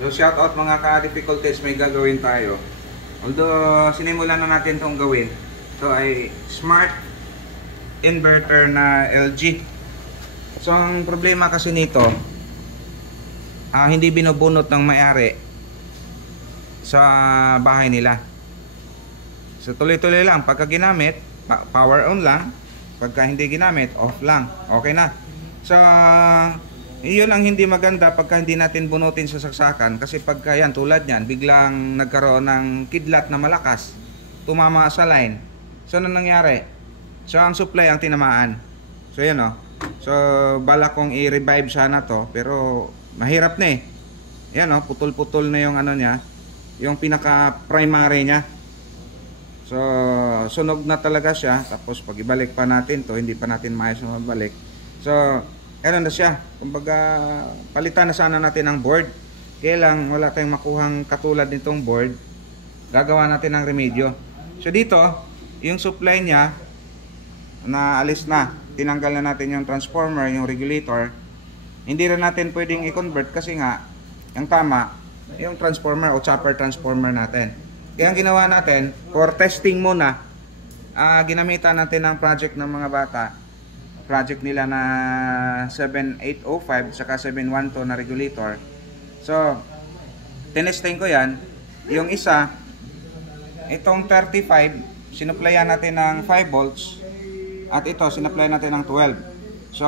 So shout out mga ka-difficulties, may gagawin tayo. Although sinimulan na natin itong gawin. Ito ay smart inverter na LG. So ang problema kasi nito, hindi binubunot ng may-ari sa bahay nila. So tuloy-tuloy lang, pagka ginamit, power on lang. Pagka hindi ginamit, off lang. Okay na. So iyon ang hindi maganda pagka hindi natin bunutin sa saksakan, kasi pagka yan tulad yan biglang nagkaroon ng kidlat na malakas, tumama sa line. So ano nangyari? So ang supply ang tinamaan. So yan o. So bala kong i-revive sana to, pero mahirap na eh. Yan o, putol-putol na yung ano niya, yung pinaka primary niya. So sunog na talaga siya. Tapos pag ibalik pa natin to, hindi pa natin maayos na mabalik. So ano na siya, kumbaga palitan na sana natin ang board. Kaya lang wala tayong makuhang katulad nitong board, gagawa natin ng remedyo. So dito, yung supply niya na alis na, tinanggal na natin yung transformer, yung regulator. Hindi rin natin pwedeng i-convert kasi nga ang tama yung transformer o chopper transformer natin. Kaya ang ginawa natin, for testing muna, ginamitan natin ang project ng mga bata, project nila na 7805 saka 712 na regulator. So tinesting ko yan. Yung isa, itong 35, sinuplayan natin ng 5 volts, at ito sinuplayan natin ng 12. So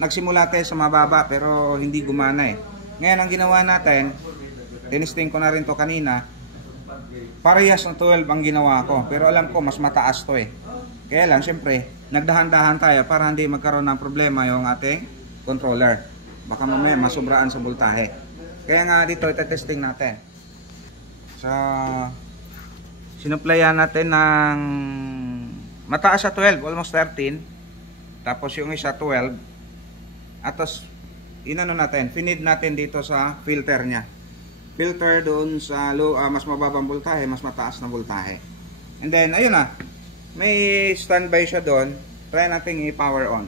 nagsimula tayo sa mababa pero hindi gumana eh. Ngayon ang ginawa natin, tinesting ko na rin to kanina, parehas ng 12 ang ginawa ko, pero alam ko mas mataas to eh. Kaya lang syempre nagdahan-dahan tayo para hindi magkaroon ng problema yung ating controller. Baka mamaya masubraan sa voltahe. Kaya nga dito itetesting natin. So sinuplayan natin ng mataas sa 12, almost 13. Tapos yung isa 12. At tapos inano natin, finid natin dito sa filter nya. Filter doon sa low, mas mababang voltahe, mas mataas na voltahe. And then ayun na, may standby siya doon. Try natin i-power on.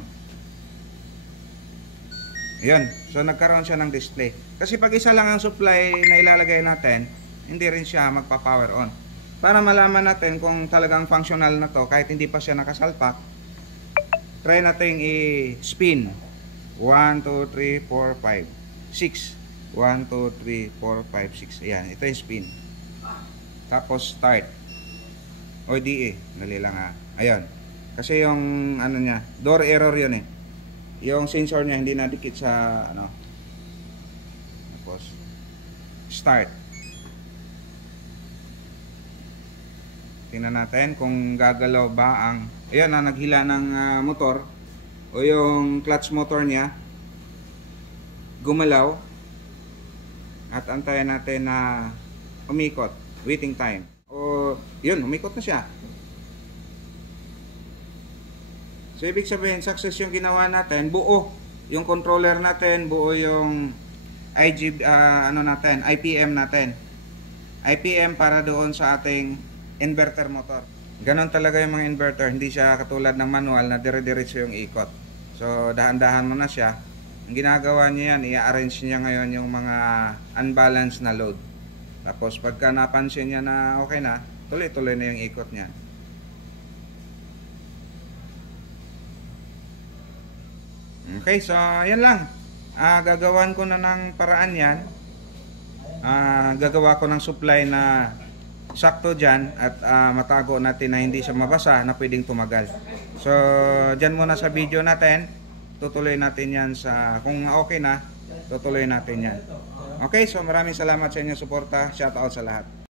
Ayan. So nagkaroon siya ng display. Kasi pag isa lang ang supply na ilalagay natin, hindi rin siya magpa-power on. Para malaman natin kung talagang functional na to kahit hindi pa siya nakasalpak, try natin i-spin. 1, 2, 3, 4, 5, 6. 1, 2, 3, 4, 5, 6. Ayan. Ito yung spin. Tapos start. O di dali lang ha. Ayun. Kasi yung ano niya, door error yun eh. Yung sensor niya hindi nadikit sa ano. Tapos start. Tingnan natin kung gagalaw ba ang ayun na naghila ng motor o yung clutch motor niya gumalaw. At antayin natin na umikot. Waiting time. O yun, umikot na siya. So ibig sabihin success yung ginawa natin, buo yung controller natin, buo yung ano natin, IPM natin. IPM para doon sa ating inverter motor. Ganon talaga yung mga inverter, hindi siya katulad ng manual na dire-diretso yung ikot. So dahan-dahan mo na siya. Ang ginagawa niya yan, i-arrange niya ngayon yung mga unbalanced na load. Tapos pagka napansin niya na okay na, tuloy-tuloy na yung ikot niya. Okay, so yan lang. Gagawan ko na ng paraan yan. Gagawa ko ng supply na sakto dyan at matago natin na hindi siya mabasa na pwedeng tumagal. So dyan muna sa video natin. Tutuloy natin yan sa, kung okay na, tutuloy natin yan. Okay, so maraming salamat sa inyong suporta. Shout out sa lahat.